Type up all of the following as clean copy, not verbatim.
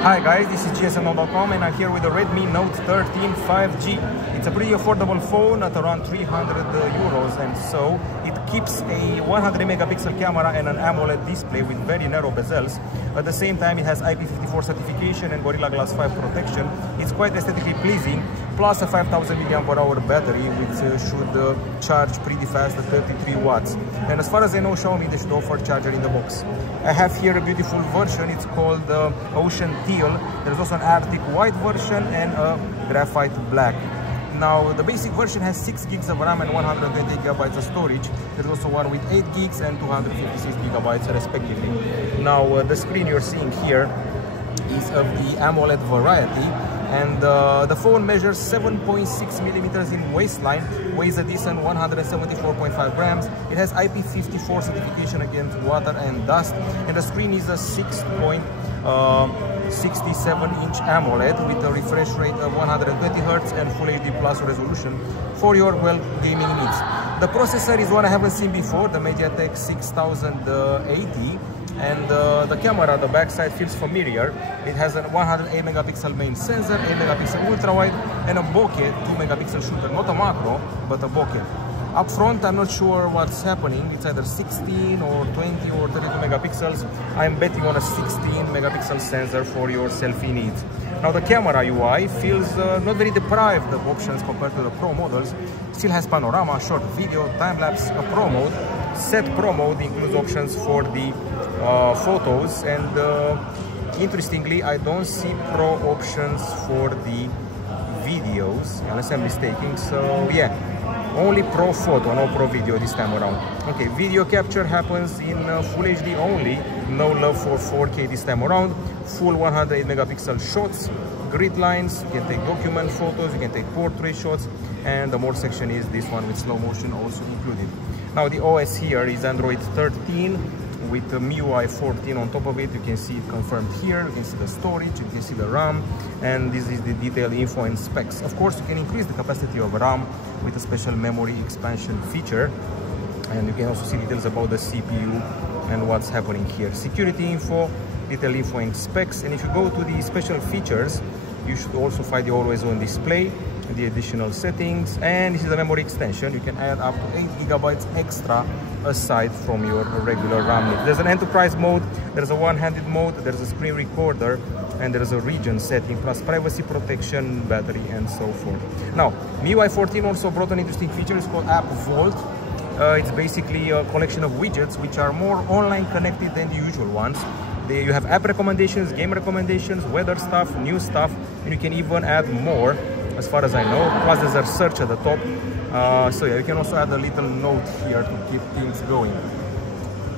Hi guys, this is gsno.com and I'm here with the Redmi Note 13 5G. It's a pretty affordable phone at around 300 euros, and so it keeps a 100 megapixel camera and an AMOLED display with very narrow bezels. At the same time, it has IP54 certification and Gorilla Glass 5 protection. It's quite aesthetically pleasing, plus a 5000 mAh battery, which should charge pretty fast at 33 watts. And as far as I know, Xiaomi, they should offer a charger in the box. I have here a beautiful version. It's called Ocean Teal. There's also an Arctic White version and a Graphite Black. Now, the basic version has 6 gigs of RAM and 120 gigabytes of storage. There's also one with 8 gigs and 256 gigabytes respectively. Now, the screen you're seeing here is of the AMOLED variety, and the phone measures 7.6 millimeters in waistline, weighs a decent 174.5 grams. It has IP54 certification against water and dust, and the screen is a 6.67-inch AMOLED with a refresh rate of 120 Hz and Full HD Plus resolution for your, well, gaming needs. The processor is one I haven't seen before, the MediaTek 6080. And the camera, the backside, feels familiar. It has a 108 megapixel main sensor, 8 megapixel ultra wide, and a bokeh 2 megapixel shooter. Not a macro, but a bokeh. Up front, I'm not sure what's happening. It's either 16 or 20 or 32 megapixels. I'm betting on a 16 megapixel sensor for your selfie needs. Now, the camera UI feels not very deprived of options compared to the Pro models. Still has panorama, short video, time-lapse, a Pro mode. Set Pro mode includes options for the photos, and interestingly, I don't see Pro options for the videos, unless I'm mistaken. So yeah, only Pro photo, no Pro video this time around. Okay, video capture happens in Full HD only, no love for 4K this time around. Full 108 megapixel shots, grid lines, you can take document photos, you can take portrait shots, and the more section is this one with slow motion also included. Now, the OS here is Android 13 with the MIUI 14 on top of it. You can see it confirmed here. You can see the storage, you can see the RAM, and this is the detailed info and specs. Of course, you can increase the capacity of RAM with a special memory expansion feature, and you can also see details about the CPU and what's happening here. Security info, detailed info and specs, and if you go to the special features, you should also find the always on display, the additional settings, and this is a memory extension. You can add up to 8 gigabytes extra aside from your regular RAM needs. There's an enterprise mode, there's a one-handed mode, there's a screen recorder, and there's a region setting, plus privacy protection, battery, and so forth. Now, MIUI 14 also brought an interesting feature. It's called App Vault. It's basically a collection of widgets which are more online connected than the usual ones. You have app recommendations, game recommendations, weather stuff, news stuff, and you can even add more, as far as I know. Plus, there's a search at the top. So yeah, you can also add a little note here to keep things going.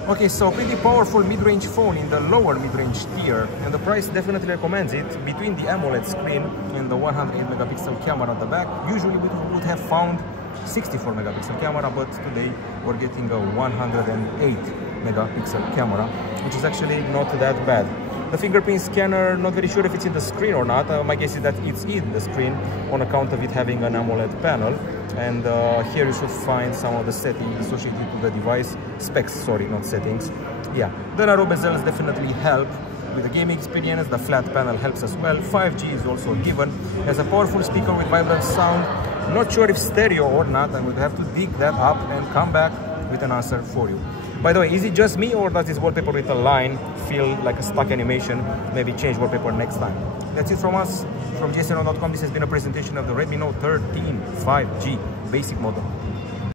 Okay, so pretty powerful mid-range phone in the lower mid-range tier, and the price definitely recommends it. Between the AMOLED screen and the 108 megapixel camera at the back, usually we would have found 64 megapixel camera, but today we're getting a 108 megapixel camera, which is actually not that bad. The fingerprint scanner, not very sure if it's in the screen or not. My guess is that it's in the screen on account of it having an AMOLED panel. And here you should find some of the settings associated to the device. Specs, sorry, not settings. Yeah, the narrow bezels definitely help with the gaming experience. The flat panel helps as well. 5G is also a given. It has a powerful speaker with vibrant sound. Not sure if stereo or not. I would have to dig that up and come back with an answer for you. By the way, is it just me, or does this wallpaper with a line feel like a stock animation? Maybe change wallpaper next time. That's it from us, from gsno.com. This has been a presentation of the Redmi Note 13 5G basic model.